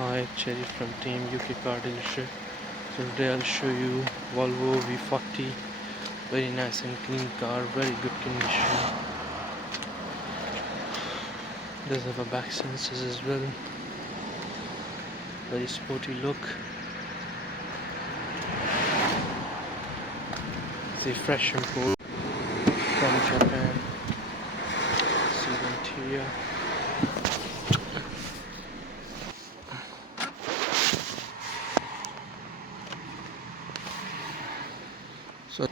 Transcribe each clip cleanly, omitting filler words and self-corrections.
Hi, Cherry from Team UK Car Dealership. So today I'll show you Volvo V40. Very nice and clean car, very good condition. Does have a back sensors as well. Very sporty look. It's a fresh import from Japan. See the interior. So if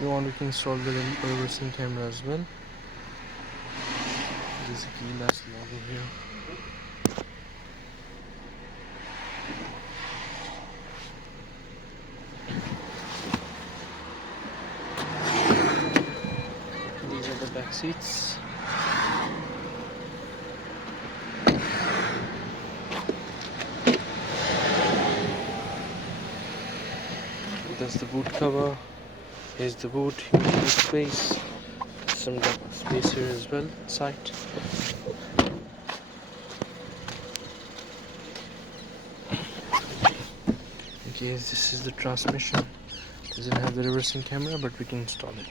you want, we can install the reversing camera as well. There's a ULEZ logo here. These are the back seats. That's the boot cover. Here's the boot. Huge space. Some space here as well. Side. Okay, this is the transmission. Doesn't have the reversing camera, but we can install it.